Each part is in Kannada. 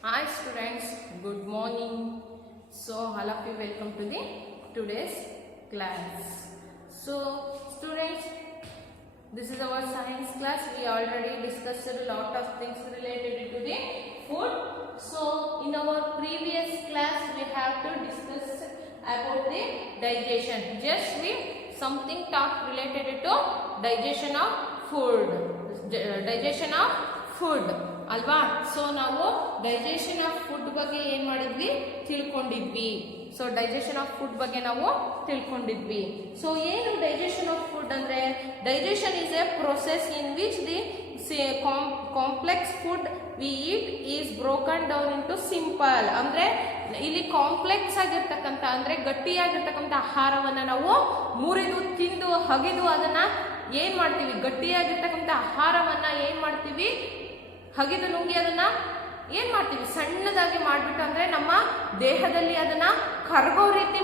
Hi students, good morning. So all of you welcome to the today's class. So students, this is our science class. We already discussed a lot of things related to the food. So in our previous class we have to discuss about the digestion. Just we something talk related to digestion of food. Digestion of food. ಅಲ್ವಾ. ಸೊ ನಾವು ಡೈಜೆಷನ್ ಆಫ್ ಫುಡ್ ಬಗ್ಗೆ ಏನ್ ಮಾಡಿದ್ವಿ, ತಿಳ್ಕೊಂಡಿದ್ವಿ. ಸೊ ಡೈಜೆಷನ್ ಆಫ್ ಫುಡ್ ಬಗ್ಗೆ ನಾವು ತಿಳ್ಕೊಂಡಿದ್ವಿ. ಸೊ ಏನು ಡೈಜೆಷನ್ ಆಫ್ ಫುಡ್ ಅಂದ್ರೆ, digestion is A process in which the complex food we eat is broken down into simple. ಅಂದ್ರೆ ಇಲ್ಲಿ ಕಾಂಪ್ಲೆಕ್ಸ್ ಆಗಿರ್ತಕ್ಕಂಥ ಅಂದ್ರೆ ಗಟ್ಟಿಯಾಗಿರ್ತಕ್ಕಂಥ ಆಹಾರವನ್ನ ನಾವು ಮುರಿದು ತಿಂದು ಹಗಿದು ಅದನ್ನ ಏನ್ ಮಾಡ್ತೀವಿ, ಗಟ್ಟಿಯಾಗಿರ್ತಕ್ಕಂಥ ಆಹಾರವನ್ನ ಏನ್ ಮಾಡ್ತೀವಿ, ಹಗಿದು ನುಂಗಿ ಅದನ್ನ ಏನ್ ಮಾಡ್ತೀವಿ, ಸಣ್ಣದಾಗಿ ಮಾಡ್ಬಿಟ್ಟು ಅಂದ್ರೆ ನಮ್ಮ ದೇಹದಲ್ಲಿ ಅದನ್ನ ಕರಗೋ ರೀತಿ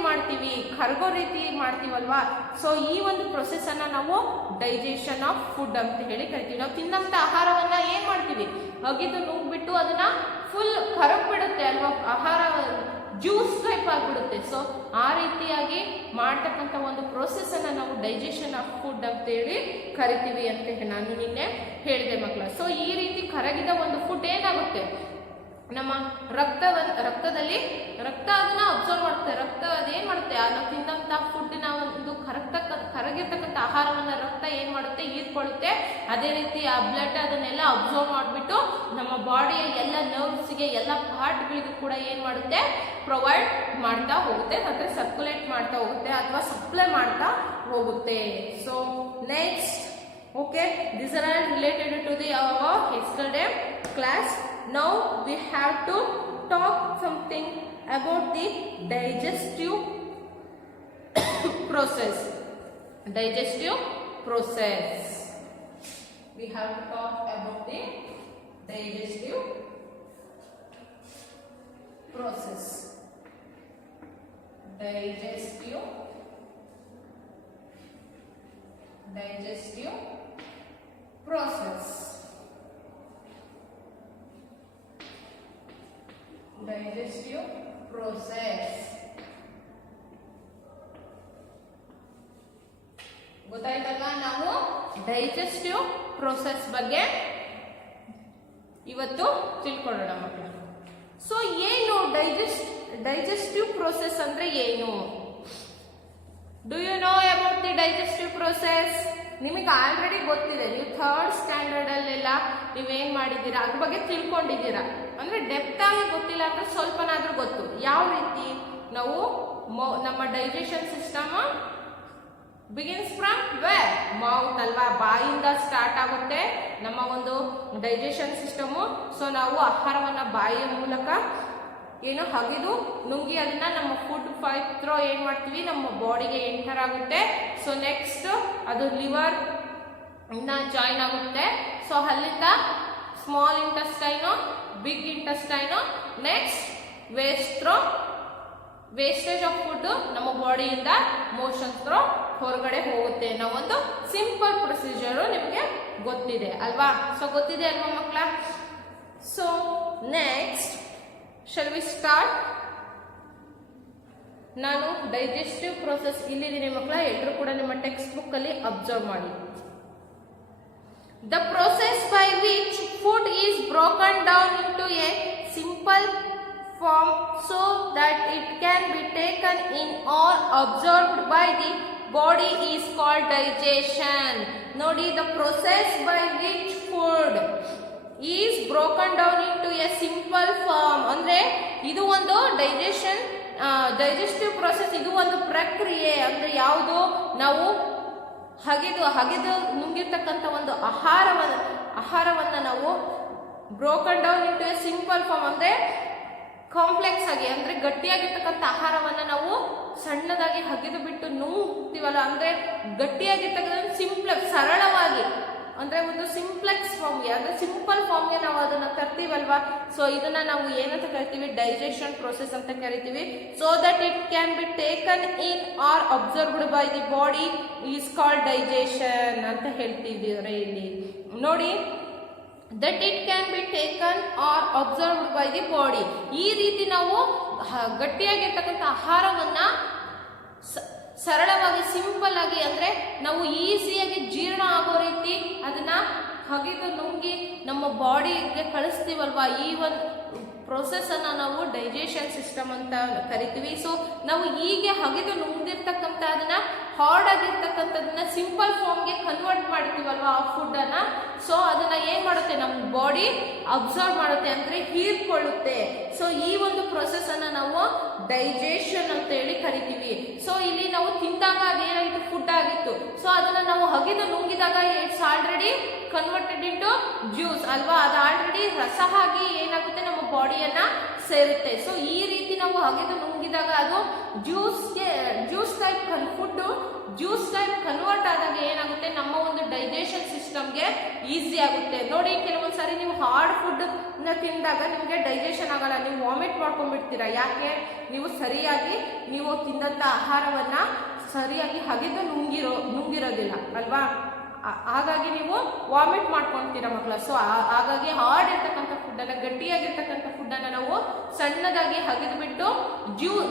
ಮಾಡ್ತೀವಲ್ವಾ. ಸೊ ಈ ಒಂದು ಪ್ರೊಸೆಸ್ ಅನ್ನ ನಾವು ಡೈಜೆಷನ್ ಆಫ್ ಫುಡ್ ಅಂತ ಹೇಳಿ ಕರಿತೀವಿ. ನಾವು ತಿನ್ನಂತ ಆಹಾರವನ್ನ ಏನ್ ಮಾಡ್ತೀವಿ, ಹಗಿದು ನುಂಗ್ಬಿಟ್ಟು ಅದನ್ನ ಫುಲ್ ಕರಗ್ಬಿಡುತ್ತೆ ಅಲ್ವಾ, ಆಹಾರ ಜ್ಯೂಸ್ ಟೈಪ್ ಆಗ್ಬಿಡುತ್ತೆ. ಸೊ ಆ ರೀತಿಯಾಗಿ ಮಾಡ್ತಕ್ಕಂಥ ಒಂದು ಪ್ರೋಸೆಸ್ ಅನ್ನ ನಾವು ಡೈಜೆಷನ್ ಆಫ್ ಫುಡ್ ಅಂತ ಹೇಳಿ ಕರಿತೀವಿ ಅಂತ ನಾನು ನಿನ್ನೆ ಹೇಳಿದೆ ಮಕ್ಕಳ. ಸೊ ಈ ರೀತಿ ಕರಗಿದ ಒಂದು ಫುಡ್ ಏನಾಗುತ್ತೆ, ನಮ್ಮ ರಕ್ತದಲ್ಲಿ ರಕ್ತ ಅದನ್ನ ಅಬ್ಸರ್ವ್ ಮಾಡುತ್ತೆ. ರಕ್ತ ಅದೇನ್ ಮಾಡುತ್ತೆ, ನಾವು ತಿಂದಂತ ಫುಡ್ನ ಒಂದು ಕರಗಿರ್ತಕ್ಕಂಥ ಆಹಾರವನ್ನ ರಕ್ತ ಏನ್ ಮಾಡುತ್ತೆ, ಹೀರ್ಕೊಳ್ಳುತ್ತೆ. ಅದೇ ರೀತಿ ಆ ಬ್ಲಡ್ ಅದನ್ನೆಲ್ಲ ಅಬ್ಸರ್ವ್ ಮಾಡಿಬಿಟ್ಟು ನಮ್ಮ ಬಾಡಿಯ ಎಲ್ಲ ನರ್ವ್ಸ್ಗೆ ಎಲ್ಲ ಪಾರ್ಟ್ಗಳಿಗೂ ಕೂಡ ಏನ್ ಮಾಡುತ್ತೆ, ಪ್ರೊವೈಡ್ ಮಾಡ್ತಾ ಹೋಗುತ್ತೆ, ಅಂದ್ರೆ ಸರ್ಕ್ಯುಲೇಟ್ ಮಾಡ್ತಾ ಹೋಗುತ್ತೆ ಅಥವಾ ಸಪ್ಲೈ ಮಾಡ್ತಾ ಹೋಗುತ್ತೆ. So next, okay, these are all related to the our yesterday class. Now we have to talk something about the digestive process. Digestive process. We have to talk about the digestive process. Digestive process. Digestive process. ಗೊತ್ತಾಯ್ತಲ್ಲ, ನಾವು ಡೈಜೆಸ್ಟಿವ್ ಪ್ರೋಸೆಸ್ ಬಗ್ಗೆ ಇವತ್ತು ತಿಳ್ಕೊಳ್ಳೋಣ ಮಕ್ಕಳು. ಸೊ ಏನು ಡೈಜೆಸ್ಟಿವ್ ಪ್ರೋಸೆಸ್ ಅಂದ್ರೆ ಏನು? Do you know about the digestive process? ನಿಮಗೆ ಆಲ್ರೆಡಿ ಗೊತ್ತಿದೆ, ನೀವು ಥರ್ಡ್ ಸ್ಟ್ಯಾಂಡರ್ಡ್ ಅಲ್ಲೆಲ್ಲ ನೀವೇನ್ ಮಾಡಿದ್ದೀರಾ, ಅದ್ರ ಬಗ್ಗೆ ತಿಳ್ಕೊಂಡಿದ್ದೀರಾ. ಅಂದ್ರೆ ಡೆಪ್ತ್ ಆಗಿ ಗೊತ್ತಿಲ್ಲ ಅಂದ್ರೆ ಸ್ವಲ್ಪನಾದ್ರೂ ಗೊತ್ತು. ಯಾವ ರೀತಿ ನಾವು ನಮ್ಮ digestion system begins from where, mouth ಅಲ್ವಾ, ಬಾಯಿಂದ ಸ್ಟಾರ್ಟ್ ಆಗುತ್ತೆ ನಮ್ಮ ಒಂದು ಡೈಜೆಷನ್ ಸಿಸ್ಟಮು. ಸೊ ನಾವು ಆಹಾರವನ್ನ ಬಾಯಿಯ ಮೂಲಕ ಏನು ಹಗಿದು ನುಂಗಿ ಅದನ್ನ ನಮ್ಮ ಫುಡ್ ಫೈಬರ್ ಏನ್ ಮಾಡ್ತೀವಿ, ನಮ್ಮ ಬಾಡಿಗೆ ಎಂಟರ್ ಆಗುತ್ತೆ. ಸೊ ನೆಕ್ಸ್ಟ್ ಅದು ಲಿವರ್ ಇಂದ ಜಾಯಿನ್ ಆಗುತ್ತೆ. ಸೊ ಅಲ್ಲಿಂದ small intestine, big intestine, next wastage of food ನಮ್ಮ ಬಾಡಿಯಿಂದ ಮೋಷನ್ ಥ್ರೋ ಹೊರಗಡೆ ಹೋಗುತ್ತೆ ಅನ್ನೋ ಒಂದು ಸಿಂಪಲ್ ಪ್ರೊಸೀಜರ್ ನಿಮಗೆ ಗೊತ್ತಿದೆ ಅಲ್ವಾ. ಸೊ ಗೊತ್ತಿದೆ ಅಲ್ವಾ ಮಕ್ಕಳ? So next shall we start? ನಾನು ಡೈಜೆಸ್ಟಿವ್ ಪ್ರೋಸೆಸ್ ಇಲ್ಲಿದ್ದೀನಿ ಮಕ್ಕಳ, ಎಲ್ಲರೂ ಕೂಡ ನಿಮ್ಮ ಟೆಕ್ಸ್ಟ್ ಬುಕ್ ಅಲ್ಲಿ ಅಬ್ಸರ್ವ್ ಮಾಡಿ. The process by which food is broken down into a simple form so that it can be taken in or absorbed by the body is called digestion. ನೋಡಿ, the process by which food is broken down into a simple form ಅಂದ್ರೆ ಇದು ಒಂದು ಡೈಜೆಸ್ಟಿವ್ ಪ್ರೊಸೆಸ್, ಇದು ಒಂದು ಪ್ರಕ್ರಿಯೆ. ಅಂದ್ರೆ ಯಾವುದು, ನಾವು ಹಗಿದು ನುಂಗಿರ್ತಕ್ಕಂಥ ಒಂದು ಆಹಾರವನ್ನ ನಾವು broken down into a simple form ಅಂದ್ರೆ ಕಾಂಪ್ಲೆಕ್ಸ್ ಆಗಿ, ಅಂದ್ರೆ ಗಟ್ಟಿಯಾಗಿರ್ತಕ್ಕಂಥ ಆಹಾರವನ್ನ ನಾವು ಸಣ್ಣದಾಗಿ ಹಗಿದು ಬಿಟ್ಟು ನುಂಗ್ತೀವಲ್ಲ, ಅಂದ್ರೆ ಗಟ್ಟಿಯಾಗಿರ್ತಕ್ಕಂಥ ಸರಳವಾಗಿ ಅಂದ್ರೆ ಒಂದು ಸಿಂಪ್ಲೆಕ್ಸ್ ಫಾರ್ಮ್ಗೆ, ಅಂದ್ರೆ ಸಿಂಪಲ್ ಫಾರ್ಮ್ಗೆ ನಾವು ಅದನ್ನ ತರ್ತೀವಲ್ವಾ. ಸೊ ಇದನ್ನ ನಾವು ಏನಂತ ಕರಿತೀವಿ, ಡೈಜೆಷನ್ ಪ್ರೋಸೆಸ್ ಅಂತ ಕರಿತೀವಿ. So that it can be taken in or absorbed by the body is called digestion ಅಂತ ಹೇಳ್ತಿದ್ದೀವಿ ಇಲ್ಲಿ ನೋಡಿ. that it can be taken or absorbed by the body. ಈ ರೀತಿ ನಾವು ಗಟ್ಟಿಯಾಗಿರ್ತಕ್ಕಂಥ ಆಹಾರವನ್ನ ಸರಳವಾಗಿ ಸಿಂಪಲ್ ಆಗಿ ಅಂದ್ರೆ ನಾವು ಈಸಿಯಾಗಿ ಜೀರ್ಣ ಆಗೋ ರೀತಿ ಅದನ್ನ ಹಗೆದು ನುಂಗಿ ನಮ್ಮ ಬಾಡಿಗೆ ಕಳಿಸ್ತೀವಲ್ವಾ, ಈ ಒಂದು ಪ್ರೋಸೆಸ್ ಅನ್ನ ನಾವು ಡೈಜೆಷನ್ ಸಿಸ್ಟಮ್ ಅಂತ ಕರಿತೀವಿ. ಸೊ ನಾವು ಹೀಗೆ ಹಗೆದು ನುಂಗಿರ್ತಕ್ಕಂಥ ಅದನ್ನ ಹಾರ್ಡ್ ಆಗಿರ್ತಕ್ಕಂಥದನ್ನ ಸಿಂಪಲ್ ಫಾರ್ಮ್ಗೆ ಕನ್ವರ್ಟ್ ಮಾಡ್ತೀವಲ್ವಾ ಆ ಫುಡ್ ಅನ್ನ. ಸೊ ಅದನ್ನ ಏನ್ ಮಾಡುತ್ತೆ, ನಮ್ಮ ಬಾಡಿ ಅಬ್ಸರ್ವ್ ಮಾಡುತ್ತೆ ಅಂದ್ರೆ ಹೀರ್ಕೊಳ್ಳುತ್ತೆ. ಸೊ ಈ ಒಂದು ಪ್ರೊಸೆಸ್ ಅನ್ನ ನಾವು ಡೈಜೆಷನ್ ಅಂತ ಹೇಳಿ ಕರಿತೀವಿ. ಸೊ ಇಲ್ಲಿ ನಾವು ತಿಂದಾಗ ಅದೇನಾಗಿತ್ತು, ಫುಡ್ ಆಗಿತ್ತು. ಸೊ ಅದನ್ನ ನಾವು ಹಗೆದು ನುಂಗಿದಾಗ it's already converted into juice ಅಲ್ವಾ, ಅದು ಆಲ್ರೆಡಿ ರಸ ಆಗಿ ಏನಾಗುತ್ತೆ ನಮ್ಮ ಬಾಡಿಯನ್ನ ಸೇರುತ್ತೆ. ಸೊ ಈ ರೀತಿ ನಾವು ಹಗೆದು ನುಂಗಿದಾಗ ಅದು juice type food juice type convert ಆದಾಗ ಏನಾಗುತ್ತೆ, ನಮ್ಮ ಒಂದು ಡೈಜೆಷನ್ ಸಿಸ್ಟಮ್ಗೆ ಈಸಿ ಆಗುತ್ತೆ. ನೋಡಿ, ಕೆಲವೊಂದ್ಸಾರಿ ನೀವು ಹಾರ್ಡ್ ಫುಡ್ ನ ತಿಂದಾಗ ನಿಮ್ಗೆ ಡೈಜೆಷನ್ ಆಗಲ್ಲ, ನೀವು ವಾಮಿಟ್ ಮಾಡ್ಕೊಂಡ್ಬಿಡ್ತೀರಾ. ಯಾಕೆ, ನೀವು ಸರಿಯಾಗಿ ನೀವು ತಿಂದಂತ ಆಹಾರವನ್ನ ಸರಿಯಾಗಿ ಹಗೆದು ನುಂಗಿರೋದಿಲ್ಲ ಅಲ್ವಾ, ಹಾಗಾಗಿ ನೀವು ವಾಮಿಟ್ ಮಾಡ್ಕೊಂತೀರಾ ಮಕ್ಕಳ. ಸೊ ಹಾಗಾಗಿ ಹಾರ್ಡ್ ಇರ್ತಕ್ಕಂಥ ಫುಡ್ ಅನ್ನ, ಗಟ್ಟಿಯಾಗಿರ್ತಕ್ಕಂಥ ಫುಡ್ ಅನ್ನ ನಾವು ಸಣ್ಣದಾಗಿ ಹಗೆದು ಬಿಟ್ಟು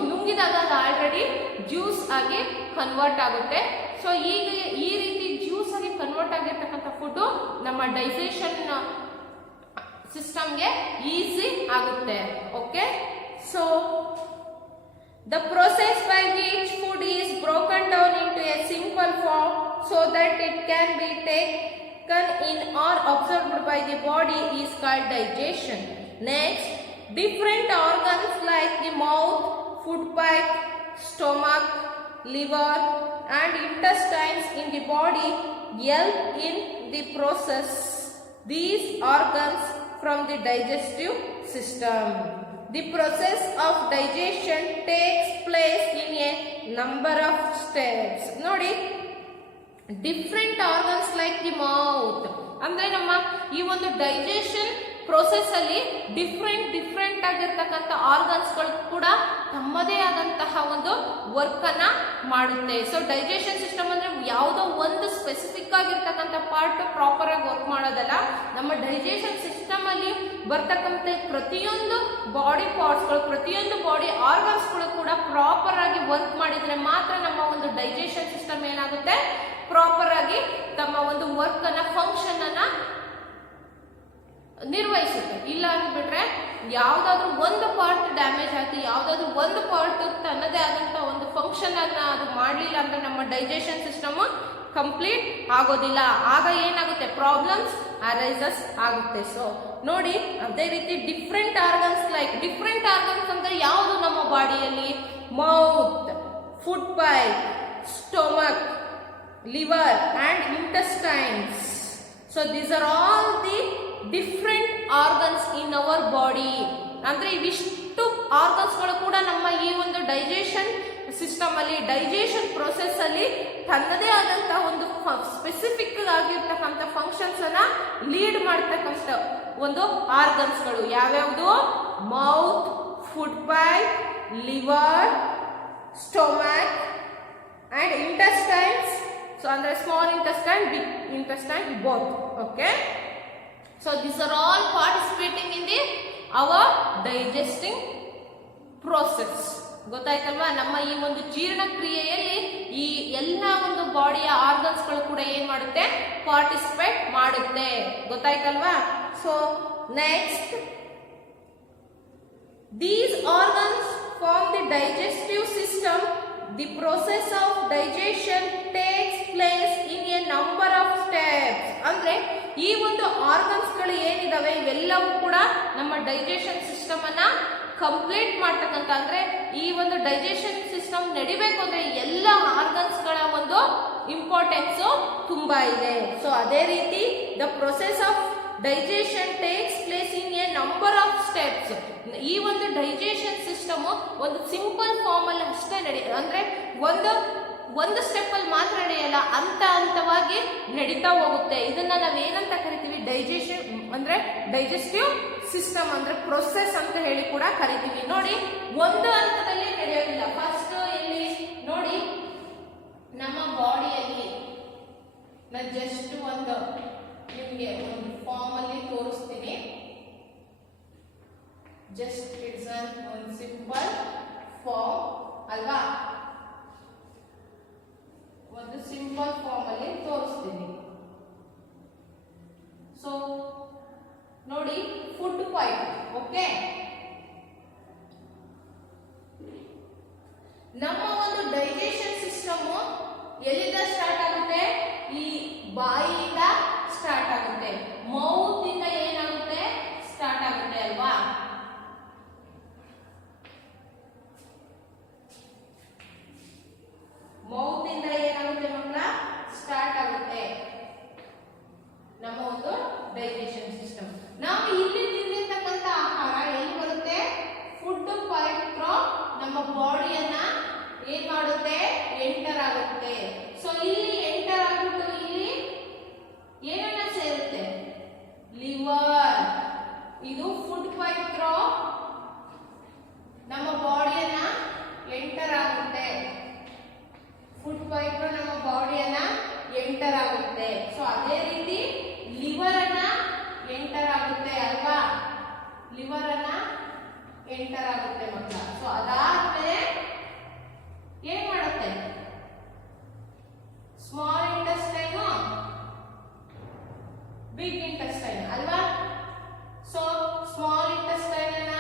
ನುಂಗಿದಾಗ ಅದು ಆಲ್ರೆಡಿ ಜ್ಯೂಸ್ ಆಗಿ ಕನ್ವರ್ಟ್ ಆಗುತ್ತೆ. ಸೊ ಈಗ ಈ ರೀತಿ ಜ್ಯೂಸ್ ಆಗಿ ಕನ್ವರ್ಟ್ ಆಗಿರ್ತಕ್ಕಂಥ ಫುಡ್ ನಮ್ಮ ಡೈಜೆಷನ್ ಸಿಸ್ಟಮ್ಗೆ ಈಸಿ ಆಗುತ್ತೆ. Okay, so the process by which food is broken down into a simple form so that it can be taken in or absorbed by the body is called digestion. Next, different organs like the mouth, food pipe, stomach, liver and intestines in the body help in the process these organs from the digestive system. The process of digestion takes place in a number of steps. ನೋಡಿ, different organs like the mouth ಅಂದ್ರೆ ನಮ್ಮ ಈ ಒಂದು ಡೈಜೆಷನ್ ಪ್ರೋಸೆಸ್ ಅಲ್ಲಿ ಡಿಫ್ರೆಂಟ್ ಆಗಿರ್ತಕ್ಕಂಥ ಆರ್ಗನ್ಸ್ಗಳು ಕೂಡ ತಮ್ಮದೇ ಆದಂತಹ ಒಂದು ವರ್ಕ್ ಅನ್ನ ಮಾಡುತ್ತೆ. ಸೊ ಡೈಜೆಷನ್ ಸಿಸ್ಟಮ್ ಅಂದ್ರೆ ಯಾವುದೋ ಒಂದು ಸ್ಪೆಸಿಫಿಕ್ ಆಗಿರ್ತಕ್ಕಂಥ ಪಾರ್ಟ್ ಪ್ರಾಪರ್ ಆಗಿ ವರ್ಕ್ ಮಾಡೋದಲ್ಲ. ನಮ್ಮ ಡೈಜೆಷನ್ ಸಿಸ್ಟಮ್ ಅಲ್ಲಿ ಬರ್ತಕ್ಕಂಥ ಪ್ರತಿಯೊಂದು ಬಾಡಿ ಪಾರ್ಟ್ಸ್ಗಳು, ಪ್ರತಿಯೊಂದು ಬಾಡಿ ಆರ್ಗನ್ಸ್ಗಳು ಕೂಡ ಪ್ರಾಪರ್ ಆಗಿ ವರ್ಕ್ ಮಾಡಿದ್ರೆ ಮಾತ್ರ ನಮ್ಮ ಒಂದು ಡೈಜೆಷನ್ ಸಿಸ್ಟಮ್ ಏನಾಗುತ್ತೆ, ಪ್ರಾಪರ್ ಆಗಿ ತಮ್ಮ ಒಂದು ವರ್ಕ್ ಅನ್ನ, ಫಂಕ್ಷನ್ ಅನ್ನ ನಿರ್ವಹಿಸುತ್ತೆ. ಇಲ್ಲ ಅಂದ್ಬಿಟ್ರೆ ಯಾವ್ದಾದ್ರು ಒಂದು ಪಾರ್ಟ್ ಡ್ಯಾಮೇಜ್ ಆಗಿ, ಯಾವ್ದಾದ್ರು ಒಂದು ಪಾರ್ಟ್ ತನ್ನದೇ ಆದಂತ ಒಂದು ಫಂಕ್ಷನ್ ಅನ್ನ ಅದು ಮಾಡ್ಲಿಲ್ಲ ಅಂದ್ರೆ ನಮ್ಮ ಡೈಜೆಷನ್ ಸಿಸ್ಟಮ್ ಕಂಪ್ಲೀಟ್ ಆಗೋದಿಲ್ಲ. ಆಗ ಏನಾಗುತ್ತೆ, ಪ್ರಾಬ್ಲಮ್ಸ್ ಅರೈಸಸ್ ಆಗುತ್ತೆ. ಸೊ ನೋಡಿ, ಅದೇ ರೀತಿ ಡಿಫ್ರೆಂಟ್ ಆರ್ಗನ್ಸ್ ಅಂದ್ರೆ ಯಾವುದು ನಮ್ಮ ಬಾಡಿಯಲ್ಲಿ, mouth, food pipe, stomach, liver and intestines. So these are all the different organs in our body. ಅಂದ್ರೆ ಇವಿಷ್ಟು ಆರ್ಗನ್ಸ್ ಗಳು ಕೂಡ ನಮ್ಮ ಈ ಒಂದು ಡೈಜೆಷನ್ ಸಿಸ್ಟಮ್ ಅಲ್ಲಿ, ಡೈಜೆಷನ್ ಪ್ರೊಸೆಸ್ ಅಲ್ಲಿ ತನ್ನದೇ ಆದಂತಹ ಒಂದು ಸ್ಪೆಸಿಫಿಕ್ ಆಗಿರ್ತಕ್ಕಂಥ ಫಂಕ್ಷನ್ಸ್ ಅನ್ನ ಲೀಡ್ ಮಾಡ್ತಕ್ಕಂಥ ಒಂದು ಆರ್ಗನ್ಸ್ ಗಳು ಯಾವ್ಯಾವುದು, mouth, food pipe, liver, stomach and intestines. So under small intestine, big intestine, both. Okay. So these are all participating in the our digesting process. ಗೊತ್ತಾಯ್ತಲ್ವಾ, ನಮ್ಮ ಈ ಒಂದು ಜೀರ್ಣ ಕ್ರಿಯೆಯಲ್ಲಿ ಈ ಎಲ್ಲ ಒಂದು ಬಾಡಿಯ ಆರ್ಗನ್ಸ್ ಗಳು ಕೂಡ ಏನ್ ಮಾಡುತ್ತೆ, ಪಾರ್ಟಿಸಿಪೇಟ್ ಮಾಡುತ್ತೆ. ಗೊತ್ತಾಯ್ತಲ್ವಾ. So next, these organs form the digestive system. The process of digestion takes place in a number of steps. ಅಂದ್ರೆ ಈ ಒಂದು ಆರ್ಗನ್ಸ್ ಗಳು ಏನಿದಾವೆ ಇವೆಲ್ಲವೂ ಕೂಡ ನಮ್ಮ ಡೈಜೆಷನ್ ಸಿಸ್ಟಮ್ ಅನ್ನ ಕಂಪ್ಲೀಟ್ ಮಾಡ್ತಕ್ಕಂಥ, ಅಂದ್ರೆ ಈ ಒಂದು ಡೈಜೆಷನ್ ಸಿಸ್ಟಮ್ ನಡಿಬೇಕು ಅಂದ್ರೆ ಎಲ್ಲ ಆರ್ಗನ್ಸ್ ಗಳ ಒಂದು ಇಂಪಾರ್ಟೆನ್ಸ್ ತುಂಬಾ ಇದೆ. ಸೊ ಅದೇ ರೀತಿ the process of digestion takes place in a number of steps. ಈ ಒಂದು ಡೈಜೆಷನ್ ಸಿಸ್ಟಮ್ ಒಂದು ಸಿಂಪಲ್ ಫಾರ್ಮ್ ಅಲ್ಲಿ ಅಷ್ಟೇ ಅಂದ್ರೆ ಒಂದು ಸ್ಟೆಪ್ ಅಲ್ಲಿ ಮಾತ್ರ ನಡೆಯಲ್ಲ, ಹಂತವಾಗಿ ನಡೀತಾ ಹೋಗುತ್ತೆ. ಇದನ್ನ ನಾವೇನಂತ ಕರಿತೀವಿ, ಡೈಜೆಷನ್ ಅಂದ್ರೆ ಡೈಜೆಸ್ಟಿವ್ ಸಿಸ್ಟಮ್ ಅಂದ್ರೆ ಪ್ರೊಸೆಸ್ ಅಂತ ಹೇಳಿ ಕೂಡ ಕರಿತೀವಿ. ನೋಡಿ, ಒಂದು ಹಂತದಲ್ಲಿ ನಡೆಯೋದಿಲ್ಲ. ಫಸ್ಟ್ ಇಲ್ಲಿ ನೋಡಿ, ನಮ್ಮ ಬಾಡಿಯಲ್ಲಿ ಜಸ್ಟ್ ಒಂದು ನಿಮಗೆ ಒಂದು ಫಾರ್ಮ್ ಅಲ್ಲಿ ತೋರಿಸ್ತೀನಿ. ಜಸ್ಟ್ ಇಟ್ಸ್ ಒಂದು ಸಿಂಪಲ್ ಫಾರ್ಮ್ ಅಲ್ವಾ, ಒಂದು ಸಿಂಪಲ್ ಫಾರ್ಮ್ ಅಲ್ಲಿ ತೋರಿಸ್ತೀನಿ. ಸೊ ನೋಡಿ, ಫುಡ್ ಪೈಪ್. ಓಕೆ, ನಮ್ಮ ಒಂದು ಡೈಜೆಷನ್ ಸಿಸ್ಟಮ್ ಎಲ್ಲಿಂದ ಸ್ಟಾರ್ಟ್ ಆಗುತ್ತೆ? ಈ ಬಾಯಿಯಿಂದ ಸ್ಟಾರ್ಟ್ ಆಗುತ್ತೆ, ಮೌತ್ ಇಂದ ಏನಾಗುತ್ತೆ ಸ್ಟಾರ್ಟ್ ಆಗುತ್ತೆ ಅಲ್ವಾ. ಮೌತ್ ಇಂದ ಏನಾಗುತ್ತೆ ಮಕ್ಕಳ? ಸ್ಟಾರ್ಟ್ ಆಗುತ್ತೆ ನಮ್ಮ ಒಂದು ಡೈಜೆಷನ್ ಸಿಸ್ಟಮ್. ನಾವು ಇಲ್ಲಿ ತಿಂದಿರ್ತಕ್ಕಂಥ ಆಹಾರ ಎಲ್ಲಿ ಬರುತ್ತೆ? ಫುಡ್ ಪೈಪ್ ಥ್ರೂ ನಮ್ಮ ಬಾಡಿಯನ್ನ ಏನ್ ಮಾಡುತ್ತೆ? ಎಂಟರ್ ಆಗುತ್ತೆ. ಸೊ ಇಲ್ಲಿ ಎಂಟರ್ ಆಗ್ಬಿಟ್ಟು ಇಲ್ಲಿ ಏನನ್ನ ಸೇರುತ್ತೆ? ಲಿವರ್. ಇದು ಫುಡ್ ಪೈಪ್ ಥ್ರೂ ನಮ್ಮ ಬಾಡಿಯನ್ನ ಎಂಟರ್ ಆಗುತ್ತೆ. ಫುಡ್ ಪೈಪ್ ಥ್ರೂ ನಮ್ಮ ಬಾಡಿಯನ್ನ ಎಂಟರ್ ಆಗುತ್ತೆ. ಸೊ ಅದೇ ರೀತಿ ಲಿವರ್ ಅನ್ನ ಎಂಟರ್ ಆಗುತ್ತೆ ಅಲ್ವಾ, ಲಿವರ್ ಅನ್ನ ಎಂಟರ್ ಆಗುತ್ತೆ ಮಕ್ಕಳ. ಸೊ ಅದಾದ್ಮೇಲೆ ಏನ್ ಮಾಡುತ್ತೆ? ಸ್ಮಾಲ್ ಇಂಟೆಸ್ಟೈನ್, ಬಿಗ್ ಇಂಟೆಸ್ಟೈನ್ ಅಲ್ವಾ. ಸೊ ಸ್ಮಾಲ್ ಇಂಟೆಸ್ಟೈನ್ ಅನ್ನ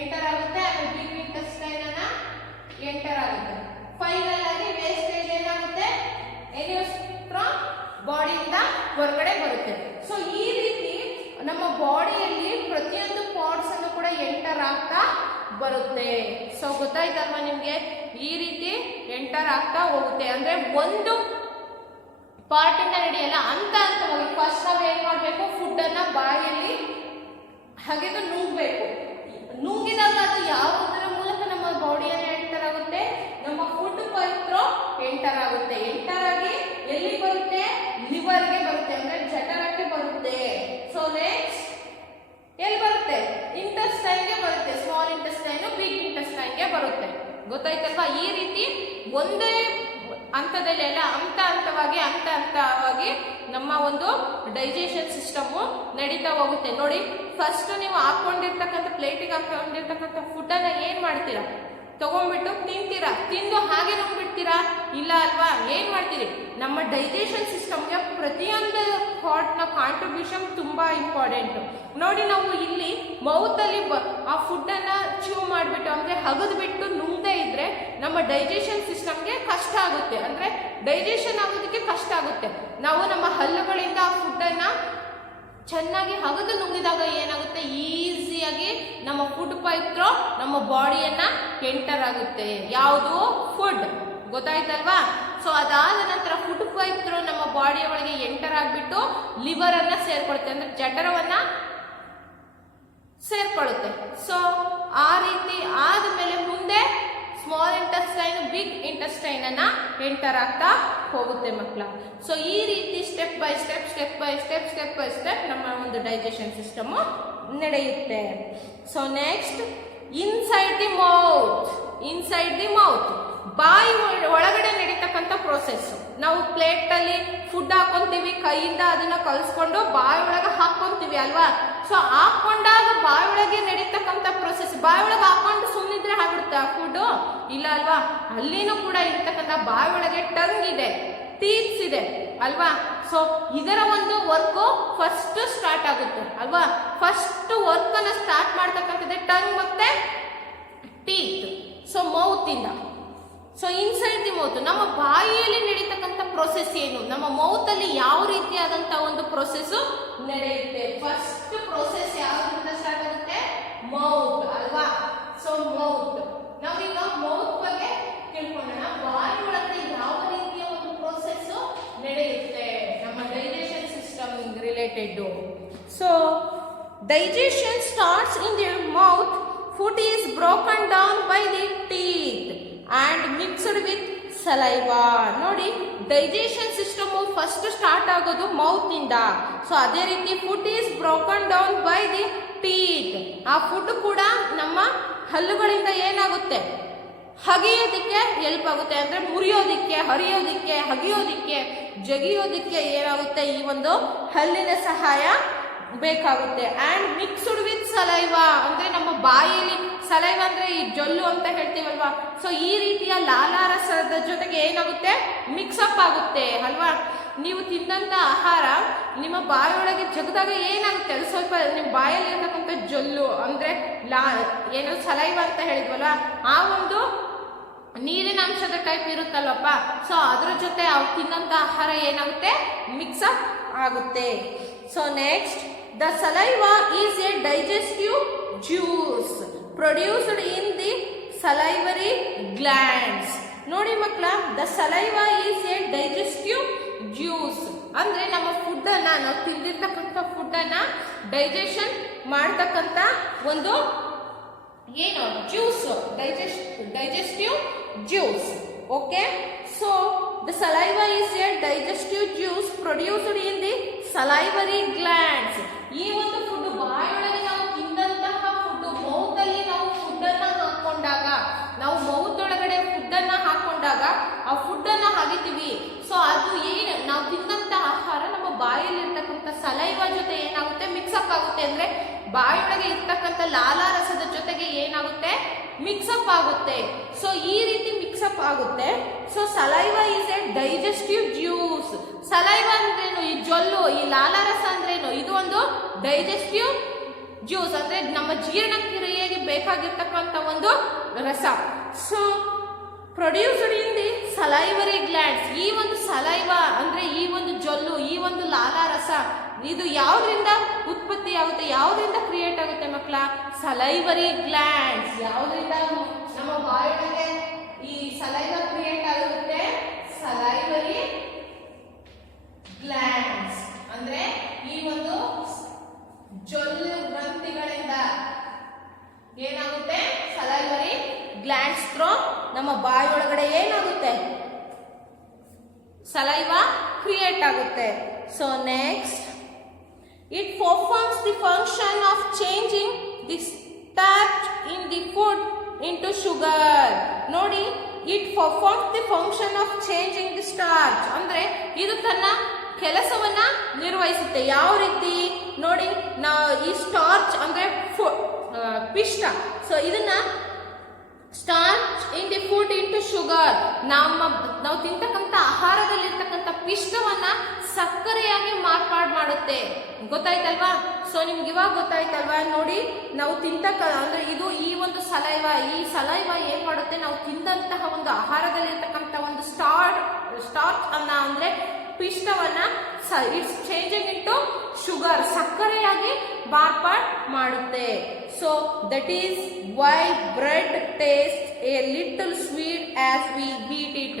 ಎಂಟರ್ ಆಗುತ್ತೆ, ಆಮೇಲೆ ಬಿಗ್ ಇಂಟೆಸ್ಟೈನ್ ಅನ್ನ ಎಂಟರ್ ಆಗುತ್ತೆ. ಫೈನಲ್ ಆಗಿ ವೇಸ್ಟೇಜ್ ಏನಾಗುತ್ತೆ? ಫ್ರಮ್ ಬಾಡಿಯಿಂದ ಹೊರಗಡೆ ಬರುತ್ತೆ. ಸೊ ಈ ರೀತಿ ನಮ್ಮ ಬಾಡಿಯಲ್ಲಿ ಪ್ರತಿಯೊಂದು ಪಾರ್ಟ್ಸ್ ಅನ್ನು ಕೂಡ ಎಂಟರ್ ಆಗ್ತಾ ಬರುತ್ತೆ. ಸೊ ಗೊತ್ತಾಯ್ತಲ್ವಾ ನಿಮ್ಗೆ? ಈ ರೀತಿ ಎಂಟರ್ ಆಗ್ತಾ ಹೋಗುತ್ತೆ. ಅಂದ್ರೆ ಒಂದು ಪಾರ್ಟ್ ಇಂದ ನಡೆಯಲ್ಲ, ಅಂತ ಹಂತವಾಗಿ ಫಸ್ಟ್ ನಾವು ಏನ್ ಮಾಡ್ಬೇಕು? ಫುಡ್ ಅನ್ನ ಬಾಯಲ್ಲಿ ಹಾಗೆದು ನುಂಗ್ಬೇಕು. ನುಂಗಿದಾಗ ಅದು ಯಾವುದರ ಮೂಲಕ ನಮ್ಮ ಬಾಡಿಯನ್ನು ಎಂಟರ್ ಆಗುತ್ತೆ? ನಮ್ಮ ಫುಡ್ ಪೈಪ್ ಥ್ರೂ ಎಂಟರ್ ಆಗುತ್ತೆ. ಎಂಟರ್ ಆಗಿ ಎಲ್ಲಿ ಬರುತ್ತೆ? ಲಿವರ್ಗೆ ಬರುತ್ತೆ, ಅಂದ್ರೆ ಜಠರಕ್ಕೆ ಬರುತ್ತೆ. ಸೊ ನೆಕ್ಸ್ಟ್ ಎಲ್ಲಿ ಬರುತ್ತೆ? ಇಂಟೆಸ್ಟೈನ್ಗೆ ಬರುತ್ತೆ. ಸ್ಮಾಲ್ ಇಂಟೆಸ್ಟೈನ್, ಬಿಗ್ ಇಂಟೆಸ್ಟೈನ್ಗೆ ಬರುತ್ತೆ. ಗೊತ್ತಾಯ್ತಲ್ವಾ? ಈ ರೀತಿ ಒಂದೇ ಹಂತದಲ್ಲಿ ಅಲ್ಲ, ಹಂತವಾಗಿ ನಮ್ಮ ಒಂದು ಡೈಜೆಷನ್ ಸಿಸ್ಟಮ್ ನಡೀತಾ ಹೋಗುತ್ತೆ. ನೋಡಿ, ಫಸ್ಟ್ ನೀವು ಹಾಕೊಂಡಿರ್ತಕ್ಕಂಥ ಪ್ಲೇಟಿಗೆ ಹಾಕೊಂಡಿರ್ತಕ್ಕಂಥ ಫುಡ್ ಅನ್ನ ಏನ್ ಮಾಡ್ತೀರಾ? ತಗೊಂಡ್ಬಿಟ್ಟು ತಿಂತೀರಾ? ತಿಂದು ಹಾಗೆ ನುಂಗ್ಬಿಡ್ತೀರಾ? ಇಲ್ಲ ಅಲ್ವಾ? ಏನ್ ಮಾಡ್ತೀರಿ? ನಮ್ಮ ಡೈಜೆಷನ್ ಸಿಸ್ಟಮ್ಗೆ ಪ್ರತಿಯೊಂದು ಪಾರ್ಟ್ ನ ಕಾಂಟ್ರಿಬ್ಯೂಷನ್ ತುಂಬಾ ಇಂಪಾರ್ಟೆಂಟ್. ನೋಡಿ, ನಾವು ಇಲ್ಲಿ ಮೌತ್ ಅಲ್ಲಿ ಆ ಫುಡ್ ಅನ್ನ ಚೂ ಮಾಡ್ಬಿಟ್ಟು ಅಂದ್ರೆ ಹಗದ್ ಬಿಟ್ಟು ನುಂಗದೆ ಇದ್ರೆ ನಮ್ಮ ಡೈಜೆಷನ್ ಸಿಸ್ಟಮ್ಗೆ ಕಷ್ಟ ಆಗುತ್ತೆ. ಅಂದ್ರೆ ಡೈಜೆಷನ್ ಆಗೋದಕ್ಕೆ ಕಷ್ಟ ಆಗುತ್ತೆ. ನಾವು ನಮ್ಮ ಹಲ್ಲುಗಳಿಂದ ಆ ಫುಡ್ ಅನ್ನ ಚೆನ್ನಾಗಿ ಹಗದು ನುಂಗಿದಾಗ ಏನಾಗುತ್ತೆ? ಈಸಿಯಾಗಿ ನಮ್ಮ ಫುಡ್ ಪೈಪ್ ಥ್ರೂ ನಮ್ಮ ಬಾಡಿಯನ್ನ ಎಂಟರ್ ಆಗುತ್ತೆ. ಯಾವುದು? ಫುಡ್. ಗೊತ್ತಾಯ್ತಲ್ವಾ? ಸೊ ಅದಾದ ನಂತರ ಫುಡ್ ಪೈಪ್ ಥ್ರೂ ನಮ್ಮ ಬಾಡಿಯ ಒಳಗೆ ಎಂಟರ್ ಆಗ್ಬಿಟ್ಟು ಲಿವರ್ ಅನ್ನ ಸೇರ್ಕೊಳುತ್ತೆ, ಅಂದ್ರೆ ಜಠರವನ್ನ ಸೇರ್ಕೊಳ್ಳುತ್ತೆ. ಸೊ ಆ ರೀತಿ ಆದ್ಮೇಲೆ ಮುಂದೆ ಸ್ಮಾಲ್ ಇಂಟೆಸ್ಟೈನ್, ಬಿಗ್ ಇಂಟೆಸ್ಟೈನ್ ಅನ್ನ ಎಂಟರ್ ಆಗ್ತಾ ಹೋಗುತ್ತೆ ಮಕ್ಕಳ. ಸೊ ಈ ರೀತಿ ಸ್ಟೆಪ್ ಬೈ ಸ್ಟೆಪ್ ನಮ್ಮ ಒಂದು ಡೈಜೆಷನ್ ಸಿಸ್ಟಮ್ ನಡೆಯುತ್ತೆ. So next, inside the mouth ಬಾಯಿ ಒಳಗಡೆ ನಡೀತಕ್ಕಂಥ ಪ್ರೋಸೆಸ್. ನಾವು ಪ್ಲೇಟ್ ಅಲ್ಲಿ ಫುಡ್ ಹಾಕೊಂತೀವಿ, ಕೈಯಿಂದ ಅದನ್ನ ಕಲ್ಸ್ಕೊಂಡು ಬಾಯಿ ಒಳಗೆ ಹಾಕೊಂತೀವಿ ಅಲ್ವಾ. ಸೊ ಹಾಕೊಂಡಾಗ ಬಾಯಿ ಒಳಗೆ ನಡೀತಕ್ಕಂಥ ಪ್ರೋಸೆಸ್. ಬಾಯಿ ಒಳಗೆ ಹಾಕೊಂಡು ಸುಮ್ಮನಿದ್ರೆ ಆಗ್ಬಿಡುತ್ತೆ ಆ ಫುಡ್? ಇಲ್ಲ ಅಲ್ವಾ. ಅಲ್ಲಿನೂ ಕೂಡ ಇರ್ತಕ್ಕಂಥ ಬಾಯಿ ಒಳಗೆ ಟಂಗ್ ಇದೆ, ಟೀತ್ಸ್ ಇದೆ ಅಲ್ವಾ. ಸೊ ಇದರ ಒಂದು ವರ್ಕ್ ಫಸ್ಟ್ ಸ್ಟಾರ್ಟ್ ಆಗುತ್ತೆ ಅಲ್ವಾ. ಫಸ್ಟ್ ವರ್ಕ್ ಅನ್ನ ಸ್ಟಾರ್ಟ್ ಮಾಡ್ತಕ್ಕಂಥದ್ದೇ ಟಂಗ್ ಮತ್ತೆ ಟೀತ್. ಸೊ ಮೌತ್ ಇಂದ. ಸೊ ಇನ್ಸೈಡ್ ದಿ ಮೌತ್ ನಮ್ಮ ಬಾಯಿಯಲ್ಲಿ ನಡೀತಕ್ಕಂಥ ಪ್ರೋಸೆಸ್ ಏನು? ನಮ್ಮ ಮೌತ್ ಅಲ್ಲಿ ಯಾವ ರೀತಿಯಾದಂತ ಒಂದು ಪ್ರೋಸೆಸ್ ನಡೆಯುತ್ತೆ? ಫಸ್ಟ್ ಪ್ರೋಸೆಸ್ ಯಾವ್ದ್ರಿಂದ ಸ್ಟಾರ್ಟ್ ಆಗುತ್ತೆ? ಮೌತ್ ಅಲ್ವಾ. ಸೊ ಮೌತ್, ನಾವೀಗ ಮೌತ್ ಬಗ್ಗೆ ತಿಳ್ಕೊಳ್ಳೋಣ. ಬಾಯಿ ಒಳಗಡೆ ಯಾವ ರೀತಿಯ ಒಂದು ಪ್ರೋಸೆಸ್ ನಡೆಯುತ್ತೆ ನಮ್ಮ digestion system related. So digestion starts in the mouth. Food is broken down by the teeth and mixed with saliva. ನೋಡಿ, ಡೈಜೆಷನ್ ಸಿಸ್ಟಮ್ ಫಸ್ಟ್ ಸ್ಟಾರ್ಟ್ ಆಗೋದು ಮೌತ್ ಇಂದ. ಸೊ ಅದೇ ರೀತಿ food is broken down by the teeth. ಆ ಫುಡ್ ಕೂಡ ನಮ್ಮ ಹಲ್ಲುಗಳಿಂದ ಏನಾಗುತ್ತೆ? ಹಗಿಯೋದಕ್ಕೆ ಹೆಲ್ಪ್ ಆಗುತ್ತೆ, ಅಂದ್ರೆ ಮುರಿಯೋದಿಕ್ಕೆ, ಹರಿಯೋದಿಕ್ಕೆ, ಹಗಿಯೋದಿಕ್ಕೆ, ಜಗಿಯೋದಿಕ್ಕೆ ಏನಾಗುತ್ತೆ, ಈ ಒಂದು ಹಲ್ಲಿನ ಸಹಾಯ ಬೇಕಾಗುತ್ತೆ. ಅಂಡ್ ಮಿಕ್ಸ್ಡ್ ವಿತ್ ಸಲೈವಾ, ಅಂದ್ರೆ ನಮ್ಮ ಬಾಯಿಲಿ ಸಲೈವಾ ಅಂದ್ರೆ ಈ ಜೊಲ್ಲು ಅಂತ ಹೇಳ್ತೀವಲ್ವಾ, ಸೊ ಈ ರೀತಿಯ ಲಾಲಾರಸದ ಜೊತೆಗೆ ಏನಾಗುತ್ತೆ, ಮಿಕ್ಸಪ್ ಆಗುತ್ತೆ ಅಲ್ವಾ. ನೀವು ತಿಂದಂತ ಆಹಾರ ನಿಮ್ಮ ಬಾಯಿಯೊಳಗೆ ಜಗದಾಗ ಏನಾಗುತ್ತೆ, ಅದು ಸ್ವಲ್ಪ ನಿಮ್ಮ ಬಾಯಲ್ಲಿ ಇರ್ತಕ್ಕಂಥ ಜೊಲ್ಲು ಅಂದ್ರೆ ಏನು ಸಲೈವಾ ಅಂತ ಹೇಳಿದ್ವಲ್ವಾ, ಆ ಒಂದು ನೀರಿನ ಅಂಶದ ಟೈಪ್ ಇರುತ್ತಲ್ವಪ್ಪ, ಸೊ ಅದ್ರ ಜೊತೆ ಅವು ತಿನ್ನಂತ ಆಹಾರ ಏನಾಗುತ್ತೆ, ಮಿಕ್ಸಪ್ ಆಗುತ್ತೆ. So next, the saliva is A digestive juice produced in the salivary glands. ನೋಡಿ ಮಕ್ಕಳ, the saliva is A digestive juice ಅಂದ್ರೆ ನಮ್ಮ ಫುಡ್ ಅನ್ನ, ನಾವು ತಿಂದಿರ್ತಕ್ಕಂಥ ಫುಡ್ ಅನ್ನ ಡೈಜೆಷನ್ ಮಾಡ್ತಕ್ಕಂಥ ಒಂದು ಏನು juice, digestive juice. Okay, so the saliva is A digestive juice produced in the salivary glands. ಈ ಒಂದು ಫುಡ್ ಬಾಯೊಳಗೆ ನಾವು ತಿಂದಂತಹ ಫುಡ್, ಮೌತಲ್ಲಿ ನಾವು ಫುಡ್ ಅನ್ನ ಹಾಕೊಂಡಾಗ, ನಾವು ಮೌತ್ ಒಳಗಡೆ ಫುಡ್ ಅನ್ನ ಹಾಕೊಂಡಾಗ ಆ ಫುಡ್ ಅನ್ನ ಹಗಿತೀವಿ. ಸೊ ಅದು ಏನು, ನಾವು ತಿಂದಂತ ಆಹಾರ ನಮ್ಮ ಬಾಯಲ್ಲಿ ಇರ್ತಕ್ಕಂಥ ಸಲೈವಾ ಜೊತೆ ಏನಾಗುತ್ತೆ, ಮಿಕ್ಸಪ್ ಆಗುತ್ತೆ. ಅಂದ್ರೆ ಬಾಯೊಳಗೆ ಇರ್ತಕ್ಕಂಥ ಲಾಲಾರಸದ ಜೊತೆಗೆ ಏನಾಗುತ್ತೆ, ಮಿಕ್ಸಪ್ ಆಗುತ್ತೆ. ಸೊ ಈ ರೀತಿ ಮಿಕ್ಸಪ್ ಆಗುತ್ತೆ. So saliva is A digestive juice. Saliva ಅಂದ್ರೇನು, ಈ ಜೊಲ್ಲು, ಈ ಲಾಲಾರಸ ಅಂದ್ರೇನು, ಇದು ಒಂದು ಡೈಜೆಸ್ಟಿವ್ ಜ್ಯೂಸ್ ಅಂದ್ರೆ ನಮ್ಮ ಜೀರ್ಣಕ್ರಿಯೆಗೆ ಬೇಕಾಗಿರ್ತಕ್ಕಂಥ ಒಂದು ರಸ. So produced in the salivary glands. ಈ ಒಂದು ಸಲೈವಾ ಅಂದ್ರೆ ಈ ಒಂದು ಜೊಲ್ಲು, ಈ ಒಂದು ಲಾಲಾರಸ, ಇದು ಯಾವ್ದ್ರಿಂದ ಉತ್ಪತ್ತಿ ಆಗುತ್ತೆ, ಯಾವ್ದ್ರಿಂದ ಕ್ರಿಯೇಟ್ ಆಗುತ್ತೆ ಮಕ್ಕಳ, ಸಲೈವರಿ ಗ್ಲ್ಯಾಂಡ್ಸ್. ಯಾವ್ದ್ರಿಂದ ನಮ್ಮ ಬಾಯೊಳಗೆ ಈ ಸಲೈವಾ ಕ್ರಿಯೇಟ್ ಆಗುತ್ತೆ, ಸಲೈವರಿ ಗ್ಲ್ಯಾಂಡ್ಸ್ ಅಂದ್ರೆ ಈ ಒಂದು ಜೊಲ್ಲು ಗ್ರಂಥಿಗಳಿಂದ ಏನಾಗುತ್ತೆ, ಸಲೈವರಿ ಗ್ಲ್ಯಾಂಡ್ಸ್ ಥ್ರೂ ನಮ್ಮ ಬಾಯೊಳಗಡೆ ಏನಾಗುತ್ತೆ, ಸಲೈವಾ ಕ್ರಿಯೇಟ್ ಆಗುತ್ತೆ. So next, it performs the function of changing the starch in the food into sugar. ನೋಡಿ, it performs the function of changing the starch ಅಂದ್ರೆ ಇದು ತನ್ನ ಕೆಲಸವನ್ನ ನಿರ್ವಹಿಸುತ್ತೆ. ಯಾವ ರೀತಿ ನೋಡಿ, ಈ ಸ್ಟಾರ್ಚ್ ಅಂದ್ರೆ ಪಿಷ್ಟ, ಸೊ ಇದನ್ನ starch in the food into sugar, ನಾವು ತಿಂತಕ್ಕಂಥ ಆಹಾರದಲ್ಲಿರ್ತಕ್ಕಂಥ ಪಿಷ್ಟವನ್ನ ಸಕ್ಕರೆಯಾಗಿ ಮಾರ್ಪಾಡು ಮಾಡುತ್ತೆ. ಗೊತ್ತಾಯ್ತಲ್ವಾ? ಸೊ ನಿಮ್ಗೆ ಇವಾಗ ಗೊತ್ತಾಯ್ತಲ್ವಾ? ನೋಡಿ, ನಾವು ಅಂದ್ರೆ ಇದು ಈ ಒಂದು ಸಲೈವಾ ಏನ್ ಮಾಡುತ್ತೆ, ನಾವು ತಿಂದಂತಹ ಒಂದು ಆಹಾರದಲ್ಲಿರ್ತಕ್ಕಂಥ ಒಂದು ಸ್ಟಾರ್ಚ್ ಅನ್ನ ಅಂದ್ರೆ ಪಿಷ್ಟವನ್ನ ಇಟ್ಸ್ ಚೇಂಜಿಂಗ್ ಇಂಟು ಶುಗರ್, ಸಕ್ಕರೆಯಾಗಿ ಮಾರ್ಪಾಡು ಮಾಡುತ್ತೆ. So that is why bread taste a little sweet as we beat it.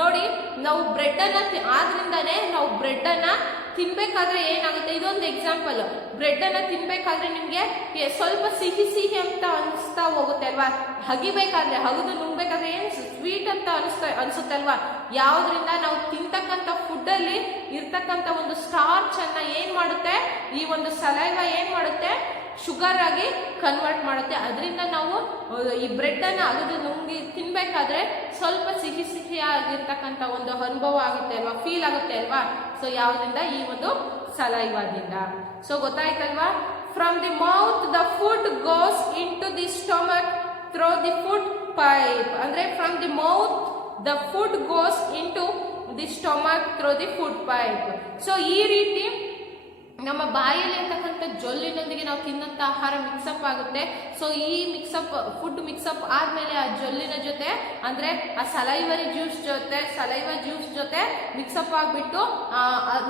ನೋಡಿ, ನಾವು ಬ್ರೆಡ್ ಅನ್ನ ಆದ್ರಿಂದಾನೇ ನಾವು ಬ್ರೆಡ್ ಅನ್ನ ತಿನ್ಬೇಕಾದ್ರೆ ಏನಾಗುತ್ತೆ, ಇದೊಂದು ಎಕ್ಸಾಂಪಲ್. ಬ್ರೆಡ್ ಅನ್ನ ತಿನ್ಬೇಕಾದ್ರೆ ನಿಮ್ಗೆ ಸ್ವಲ್ಪ ಸಿಹಿ ಅಂತ ಅನಿಸ್ತಾ ಹೋಗುತ್ತೆ ಅಲ್ವಾ, ಹಗಿದು ನುಂಗ್ಬೇಕಾದ್ರೆ ಏನ್ ಸ್ವೀಟ್ ಅಂತ ಅನ್ಸುತ್ತೆ ಅಲ್ವಾ. ಯಾವ್ದ್ರಿಂದ ನಾವು ತಿಂತಕ್ಕಂಥ ಫುಡ್ ಅಲ್ಲಿ ಇರ್ತಕ್ಕಂಥ ಒಂದು ಸ್ಟಾರ್ಚ್ ಅನ್ನ ಏನ್ ಮಾಡುತ್ತೆ, ಈ ಒಂದು ಸಲೈವಾ ಏನ್ ಮಾಡುತ್ತೆ, ಶುಗರ್ ಆಗಿ ಕನ್ವರ್ಟ್ ಮಾಡುತ್ತೆ. ಅದರಿಂದ ನಾವು ಈ ಬ್ರೆಡ್ ಅನ್ನ ಅಗದು ನುಂಗಿ ತಿನ್ಬೇಕಾದ್ರೆ ಸ್ವಲ್ಪ ಸಿಹಿ ಆಗಿರ್ತಕ್ಕಂಥ ಒಂದು ಅನುಭವ ಆಗುತ್ತೆ ಅಲ್ವಾ, ಫೀಲ್ ಆಗುತ್ತೆ ಅಲ್ವಾ. ಸೊ ಯಾವ್ದ್ರಿಂದ, ಈ ಒಂದು ಸಲೈವಾದಿಂದ. ಸೊ ಗೊತ್ತಾಯ್ತಲ್ವಾ? From the mouth the food goes into the stomach through the food pipe. ಅಂದ್ರೆ from the mouth the food goes into the stomach through the food pipe. So ಈ ರೀತಿ ನಮ್ಮ ಬಾಯಲ್ಲಿ ಇರ್ತಕ್ಕಂಥ ಜೊಲ್ಲಿನೊಂದಿಗೆ ನಾವು ತಿನ್ನಂತ ಆಹಾರ ಮಿಕ್ಸಪ್ ಆಗುತ್ತೆ. ಸೊ ಈ ಫುಡ್ ಮಿಕ್ಸಪ್ ಆದ್ಮೇಲೆ ಆ ಜೊಲ್ಲಿನ ಜೊತೆ ಅಂದ್ರೆ ಆ ಸಲೈವಾ ಜ್ಯೂಸ್ ಜೊತೆ ಮಿಕ್ಸಪ್ ಆಗ್ಬಿಟ್ಟು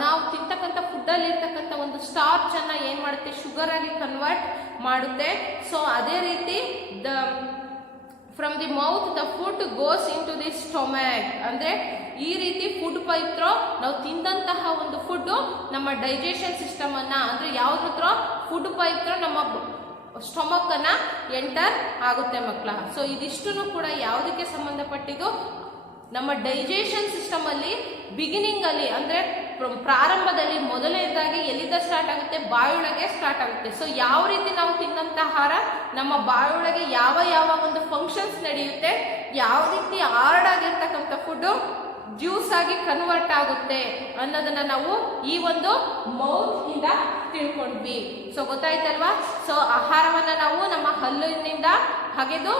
ನಾವು ತಿಂತಕ್ಕಂಥ ಫುಡ್ ಅಲ್ಲಿ ಇರ್ತಕ್ಕಂಥ ಒಂದು ಸ್ಟಾರ್ಚ್ ಅನ್ನ ಏನ್ ಮಾಡುತ್ತೆ, ಶುಗರ್ ಆಗಿ ಕನ್ವರ್ಟ್ ಮಾಡುತ್ತೆ. ಸೊ ಅದೇ ರೀತಿ from the mouth the food goes into the stomach. ಅಂದ್ರೆ ಈ ರೀತಿ ಫುಡ್ ಪೈಪ್ ಥ್ರೂ ನಾವು ತಿಂದಂತಹ ಒಂದು ಫುಡ್ ನಮ್ಮ ಡೈಜೆಷನ್ ಸಿಸ್ಟಮ್ ಅನ್ನ ಅಂದ್ರೆ ಯಾವ್ದ್ರ ಫುಡ್ ಪೈಪ್ ಥ್ರೂ ನಮ್ಮ ಸ್ಟೊಮಕ್ ಅನ್ನ ಎಂಟರ್ ಆಗುತ್ತೆ ಮಕ್ಕಳ. ಸೊ ಇದಿಷ್ಟು ಕೂಡ ಯಾವುದಕ್ಕೆ ಸಂಬಂಧಪಟ್ಟಿದ್ದು, ನಮ್ಮ ಡೈಜೆಷನ್ ಸಿಸ್ಟಮ್ ಅಲ್ಲಿ ಬಿಗಿನಿಂಗ್ ಅಲ್ಲಿ ಅಂದ್ರೆ ಪ್ರಾರಂಭದಲ್ಲಿ ಮೊದಲನೇದಾಗಿ ಎಲ್ಲಿಂದ ಸ್ಟಾರ್ಟ್ ಆಗುತ್ತೆ, ಬಾಯೊಳಗೆ ಸ್ಟಾರ್ಟ್ ಆಗುತ್ತೆ. ಸೊ ಯಾವ ರೀತಿ ನಾವು ತಿನ್ನಂತ ಆಹಾರ ನಮ್ಮ ಬಾಯೊಳಗೆ ಯಾವ ಯಾವ ಒಂದು ಫಂಕ್ಷನ್ಸ್ ನಡೆಯುತ್ತೆ, ಯಾವ ರೀತಿ ಹಾರ್ಡ್ ಆಗಿರ್ತಕ್ಕಂಥ ಫುಡ್ ಜ್ಯೂಸ್ ಆಗಿ ಕನ್ವರ್ಟ್ ಆಗುತ್ತೆ ಅನ್ನೋದನ್ನ ನಾವು ಈ ಒಂದು ಮೌತ್ ಇಂದ ತಿಳ್ಕೊಂಡ್ವಿ. ಸೊ ಗೊತ್ತಾಯ್ತಲ್ವಾ? ಸೊ ಆಹಾರವನ್ನ ನಾವು ನಮ್ಮ ಹಲ್ಲಿನಿಂದ ಹಗೆದು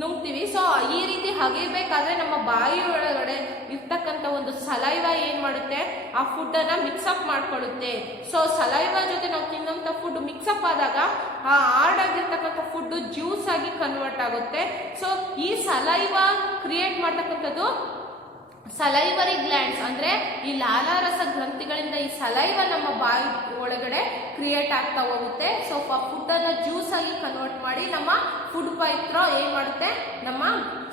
ನುಂಗ್ತೀವಿ. ಸೊ ಈ ರೀತಿ ಹಗೆಬೇಕಾದ್ರೆ ನಮ್ಮ ಬಾಯಿ ಒಳಗಡೆ ಇರ್ತಕ್ಕಂಥ ಒಂದು ಸಲೈವ ಏನ್ ಮಾಡುತ್ತೆ, ಆ ಫುಡ್ ಅನ್ನ ಮಿಕ್ಸಪ್ ಮಾಡ್ಕೊಳ್ಳುತ್ತೆ. ಸೊ ಸಲೈವ ಜೊತೆ ನಾವು ತಿನ್ನೋಂಥ ಫುಡ್ ಮಿಕ್ಸಪ್ ಆದಾಗ ಆ ಹಾರ್ಡ್ ಆಗಿರ್ತಕ್ಕಂಥ ಫುಡ್ ಜ್ಯೂಸ್ ಆಗಿ ಕನ್ವರ್ಟ್ ಆಗುತ್ತೆ. ಸೊ ಈ ಸಲೈವ ಕ್ರಿಯೇಟ್ ಮಾಡ್ತಕ್ಕಂಥದ್ದು ಸಲೈವರಿ ಗ್ಲ್ಯಾಂಡ್ಸ್, ಅಂದ್ರೆ ಈ ಲಾಲಾರಸ ಗ್ರಂಥಿಗಳಿಂದ ಈ ಸಲೈವ ನಮ್ಮ ಬಾಯಿ ಒಳಗಡೆ ಕ್ರಿಯೇಟ್ ಆಗ್ತಾ ಹೋಗುತ್ತೆ. ಸೊ ಫುಡ್ ಅನ್ನ ಜ್ಯೂಸ್ ಆಗಿ ಕನ್ವರ್ಟ್ ಮಾಡಿ ನಮ್ಮ ಫುಡ್ ಪೈತ್ರ ಏನ್ ಮಾಡುತ್ತೆ, ನಮ್ಮ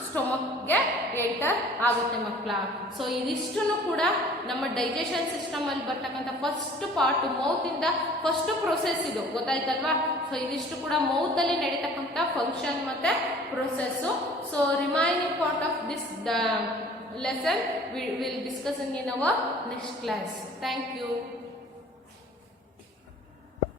ಸ್ಟೊಮಕ್ಗೆ ಎಂಟರ್ ಆಗುತ್ತೆ ಮಕ್ಕಳ. ಸೊ ಇದಿಷ್ಟನ್ನು ಕೂಡ ನಮ್ಮ ಡೈಜೆಷನ್ ಸಿಸ್ಟಮ್ ಅಲ್ಲಿ ಬರ್ತಕ್ಕಂಥ ಫಸ್ಟ್ ಪಾರ್ಟ್, ಮೌತ್ ಇಂದ ಫಸ್ಟ್ ಪ್ರೊಸೆಸ್ ಇದು, ಗೊತ್ತಾಯ್ತಲ್ವಾ? ಸೊ ಇದಿಷ್ಟು ಕೂಡ ಮೌತ್ ಅಲ್ಲಿ ನಡೀತಕ್ಕಂಥ ಫಂಕ್ಷನ್ ಮತ್ತೆ process. So remaining part of this lesson we will discussing in our next class. Thank you.